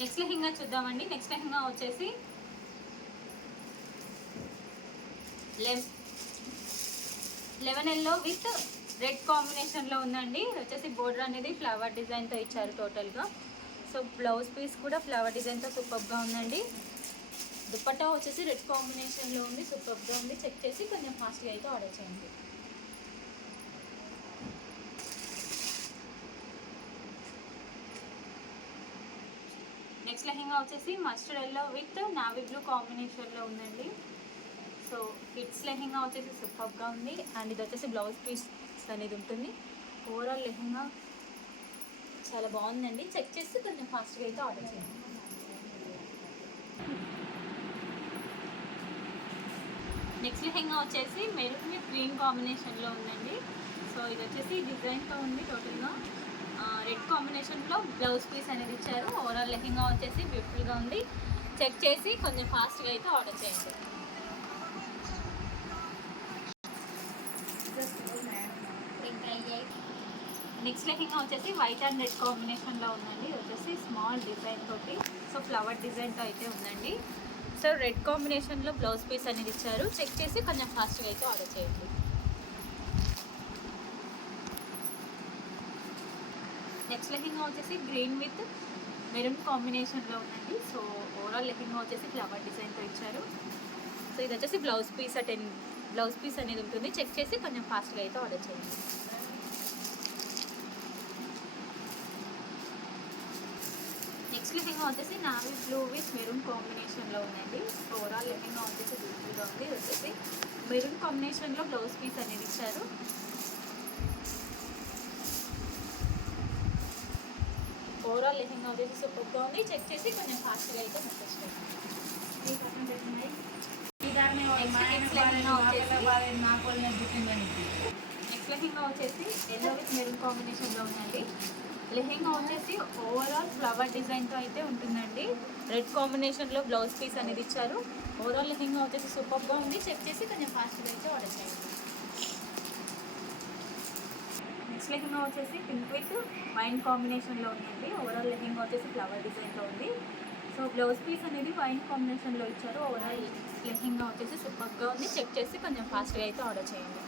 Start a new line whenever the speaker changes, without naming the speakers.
Next lehenga చూద్దామండి. Next lehenga వచ్చేసి eleven yellow with red కాంబినేషన్లో ఉందండి. వచ్చేసి బోర్డర్ అనేది ఫ్లవర్ డిజైన్తో ఇచ్చారు టోటల్గా సో బ్లౌజ్ పీస్ కూడా ఫ్లవర్ డిజైన్తో సూపర్గా ఉందండి. దుపట్టా వచ్చేసి రెడ్ కాంబినేషన్లో ఉంది సూపర్గా ఉంది. చెక్ చేసి కొంచెం ఫాస్ట్గా అయితే ఆర్డర్ చేయండి. నెక్స్ట్ లెహెంగా వచ్చేసి mustard yellow with navy blue కాంబినేషన్లో ఉందండి. సో కిడ్స్ లెహెంగా వచ్చేసి సూపర్గా ఉంది. అండ్ ఇది వచ్చేసి బ్లౌజ్ పీస్ అనేది ఉంటుంది. ఓవరాల్ లెహెంగా చాలా బాగుందండి. చెక్ చేసి కొంచెం ఫాస్ట్గా అయితే ఆర్డర్ చేయండి. నెక్స్ట్ లెహెంగా వచ్చేసి మెరూన్ క్రీమ్ కాంబినేషన్లో ఉందండి. సో ఇది వచ్చేసి డిజైన్తో ఉంది టోటల్గా. రెడ్ కాంబినేషన్లో బ్లౌజ్ పీస్ అనేది ఇచ్చారు. ఓవరాల్ లెహెంగా వచ్చేసి బ్యూటిఫుల్గా ఉంది. చెక్ చేసి కొంచెం ఫాస్ట్గా అయితే ఆర్డర్ చేయండి. నెక్స్ట్ లెహెంగా వచ్చేసి వైట్ అండ్ రెడ్ కాంబినేషన్లో ఉందండి. వచ్చేసి స్మాల్ డిజైన్ తోటి సో ఫ్లవర్ డిజైన్తో అయితే ఉందండి. సో రెడ్ కాంబినేషన్లో బ్లౌజ్ పీస్ అనేది ఇచ్చారు. చెక్ చేసి కొంచెం ఫాస్ట్గా అయితే ఆర్డర్ చేయండి. నెక్స్ట్ లెహింగా వచ్చేసి గ్రీన్ విత్ మెరూన్ కాంబినేషన్లో ఉందండి. సో ఓవరాల్ లెహింగా వచ్చేసి ఫ్లవర్ డిజైన్తో ఇచ్చారు. సో ఇది వచ్చేసి బ్లౌజ్ పీస్ అటెన్ బ్లౌజ్ పీస్ అనేది ఉంటుంది. చెక్ చేసి కొంచెం ఫాస్ట్గా అయితే ఆర్డర్ చేయండి. నెక్స్ట్ లెహింగా వచ్చేసి నావీ బ్లూ విత్ మెరూన్ కాంబినేషన్లో ఉందండి. ఓవరాల్ లెహింగా వచ్చేసి బ్యూటిఫుల్గా ఉంది. వచ్చేసి మెరూన్ కాంబినేషన్లో బ్లౌజ్ పీస్ అనేది ఇచ్చారు. ఓవరాల్ లెహంగా వచ్చేసి సూపర్గా ఉంది. చెక్ చేసి కొంచెం ఫాస్ట్గా అయితే నెక్స్ట్ లెహంగా వచ్చేసి ఎల్లో విత్ మెరూన్ కాంబినేషన్లో ఉందండి. లెహెంగా వచ్చేసి ఓవరాల్ ఫ్లవర్ డిజైన్తో అయితే ఉంటుందండి. రెడ్ కాంబినేషన్లో బ్లౌజ్ పీస్ అనేది ఇచ్చారు. ఓవరాల్ లెహెంగా వచ్చేసి సూపర్గా ఉంది. చెక్ చేసి కొంచెం ఫాస్ట్గా అయితే ఆర్డర్ చేయండి. నెక్స్ట్ వచ్చేసి పింక్ విత్ వైన్ కాంబినేషన్లో ఉందండి. ఓవరాల్ లెహెంగా వచ్చేసి ఫ్లవర్ డిజైన్తో ఉంది. సో బ్లౌజ్ పీస్ అనేది వైన్ కాంబినేషన్లో ఇచ్చారు. ఓవరాల్ లెహెంగా వచ్చేసి సూపర్గా ఉంది. చెక్ చేసి కొంచెం ఫాస్ట్గా అయితే ఆర్డర్ చేయండి.